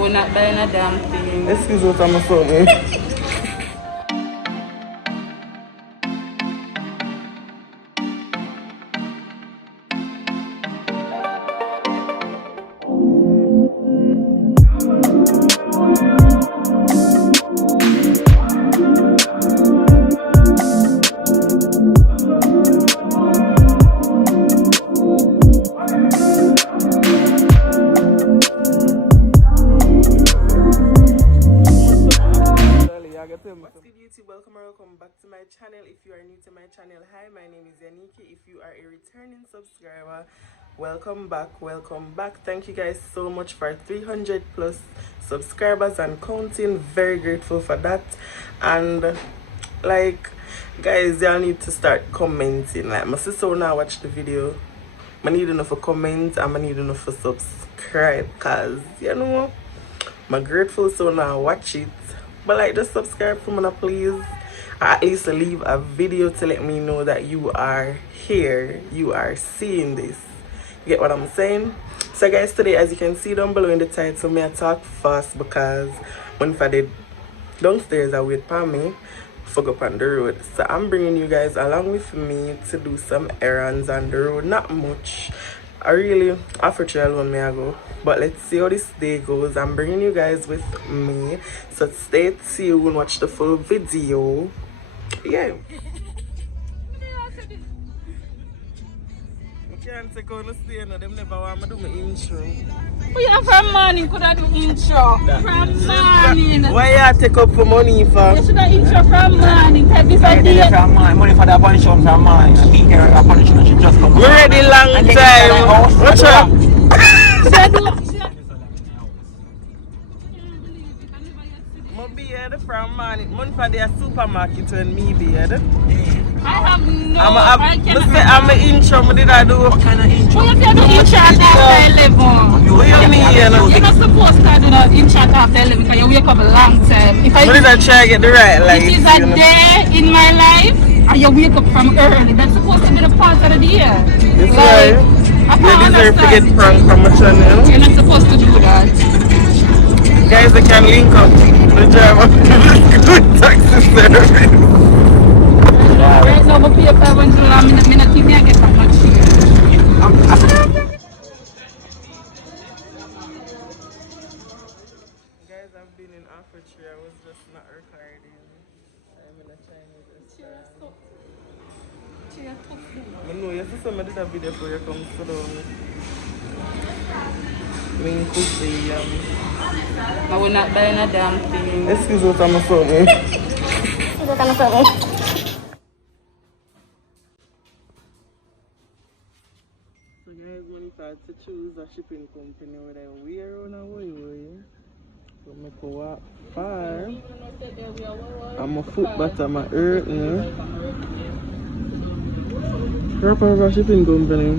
we're not buying a damn thing. Excuse me, what I'm saying. Welcome back to my channel. If you are new to my channel, hi, my name is Yanieki. If you are a returning subscriber, welcome back. Thank you guys so much for 300 plus subscribers and counting. Very grateful for that. And like, guys, y'all need to start commenting. Like, my sister now watch the video, I need enough for comment and I need enough for subscribe, cause you know I'm grateful so now watch it. But like, just subscribe for me, please. At least leave a video to let me know that you are here, you are seeing this. You get what I'm saying? So guys, today, as you can see down below in the title, I talk fast because when I did downstairs I wait for me for go on the road. So I'm bringing you guys along with me to do some errands on the road. Not much. I really offer to alone me I go. But let's see how this day goes. I'm bringing you guys with me. So stay tuned, watch the full video. Yeah. Can't take on the stay now. Them never want me to do my intro. But yeah, from morning could I do intro? From morning. Why you take up for money for? You should have intro from morning. This idea. From morning. Money for the punishment from morning. I think here a punishment should just come. We're ready long time. What's up? From morning. Money for the supermarket when me be here. I have no. I'm an intro. What did I do? What kind of intro? Well, if you do intro after 11. What do you mean? You're not supposed to do the intro after 11 because you wake up a long time. If I did I try to get the right life? It is a day in my life and you wake up from early. That's supposed to be the part of the day. It's like, you deserve to get pranked from a channel. You're not supposed to do that. Guys, I can link up the driver to this good taxi service. Right now, I pay 500 and I not think I get that much here. Guys, I've been in Africa. I was just not recording. I'm in a Chinese restaurant. I know, your sister made a video for you come sit down. Me cookie, I will not buying a damn thing. Excuse me, what I'm saying. What I'm saying? So guys, when you start to choose a shipping company where I wear on a way, so I go walk far. And my foot bottom hurt me. Proper shipping company.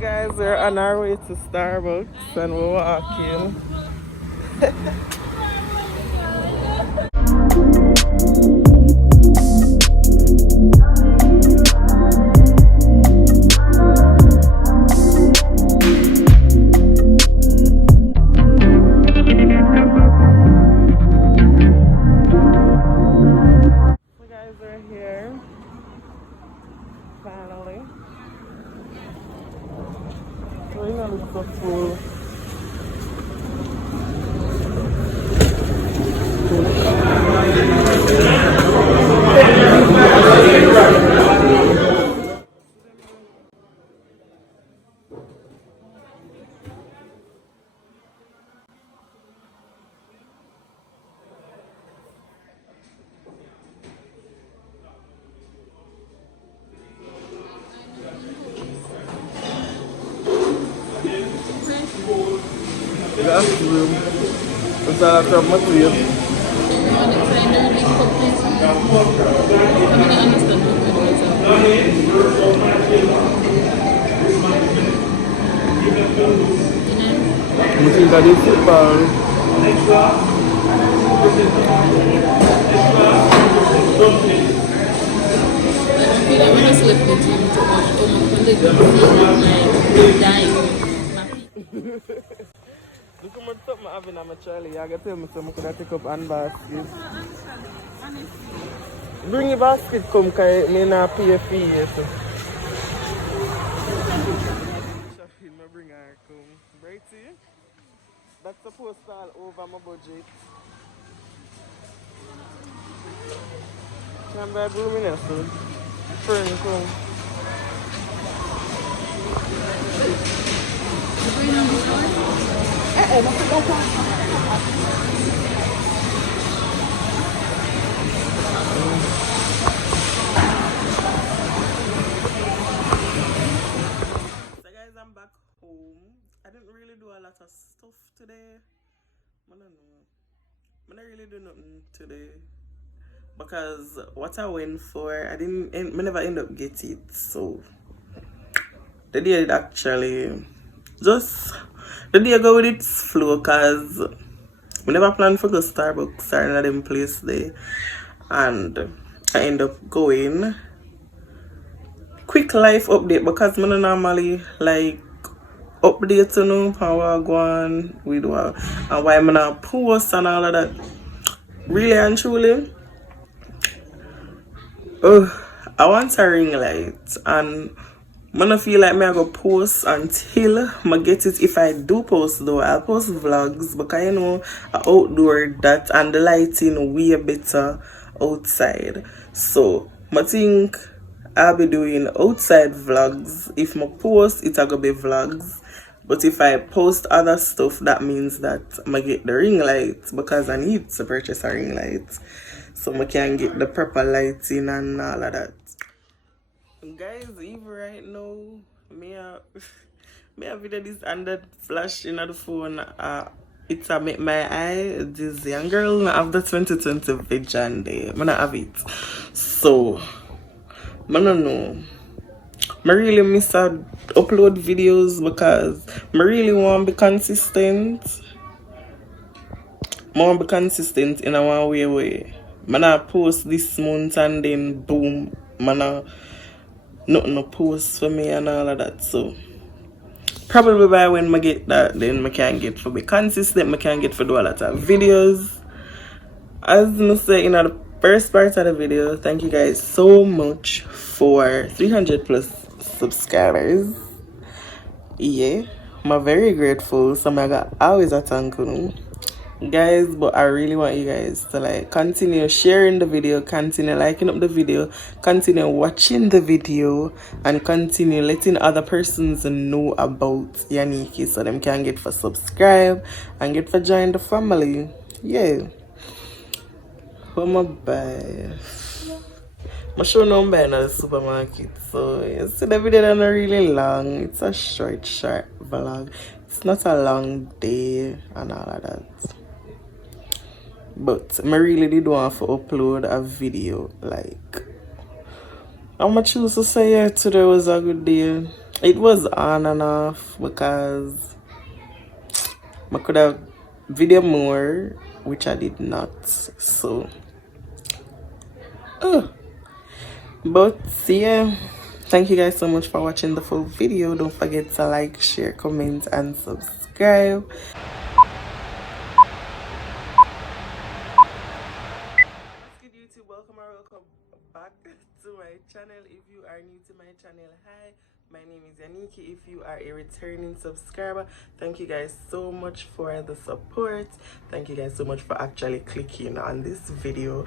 Guys, we're on our way to Starbucks and we're walking. So guys, we're here. Finally. So you know, it's so full. Bathroom. It's all after material. You think that is football? Look how much something I have in my trolley. You gotta tell me so I could take up and basket. Bring your basket come, cause me not pay a fee. So. Shopping, I bring her come. Brighty, that's supposed to all over my budget. Can buy broom in so. Friend come. So guys, I'm back home. I didn't really do a lot of stuff today. I don't know. I didn't really do nothing today. Because what I went for, I never end up get it. So the day it actually just the day I go with its flow, cause we never planned for go Starbucks or another them place there. And I end up going. Quick life update because I don't normally like update you know how I go on with what and why I'm not post and all of that. Really and truly. I want a ring light and I don't feel like I go post until I get it. If I do post though, I'll post vlogs because you know I outdoor that and the lighting way better outside. So I think I'll be doing outside vlogs. If I post, it's gonna be vlogs. But if I post other stuff, that means that I get the ring light because I need to purchase a ring light. So I can get the proper lighting and all of that. Guys, even right now, me a video this and that flash in the phone. It's a make my eye. This young girl have the 2020 vision day. I not have it. So I don't know. I really miss out upload videos because I really want to be consistent. I want to be consistent in a one way. I not post this month and then boom, I nothing to post for me and all of that. So probably by when I get that, then I can get for be consistent. I can get for do a lot of videos. As I say in the first part of the video, thank you guys so much for 300 plus subscribers. Yeah, I'm very grateful. So I got always a thank you guys, but I really want you guys to like continue sharing the video, continue liking up the video, continue watching the video, and continue letting other persons know about Yanieki so them can get for subscribe and get for join the family. Yeah. What am I buy? I'm sure no buy in the supermarket. So you see the video is not really long. It's a short vlog. It's not a long day and all of that. But I really did want to upload a video. Like I'm gonna choose to say yeah, today was a good day. It was on and off because I could have video more, which I did not. So but yeah, thank you guys so much for watching the full video. Don't forget to like, share, comment, and subscribe. YouTube, welcome back to my channel. If you are new to my channel, hi, my name is Yanieki. If you are a returning subscriber, thank you guys so much for the support. Thank you guys so much for actually clicking on this video.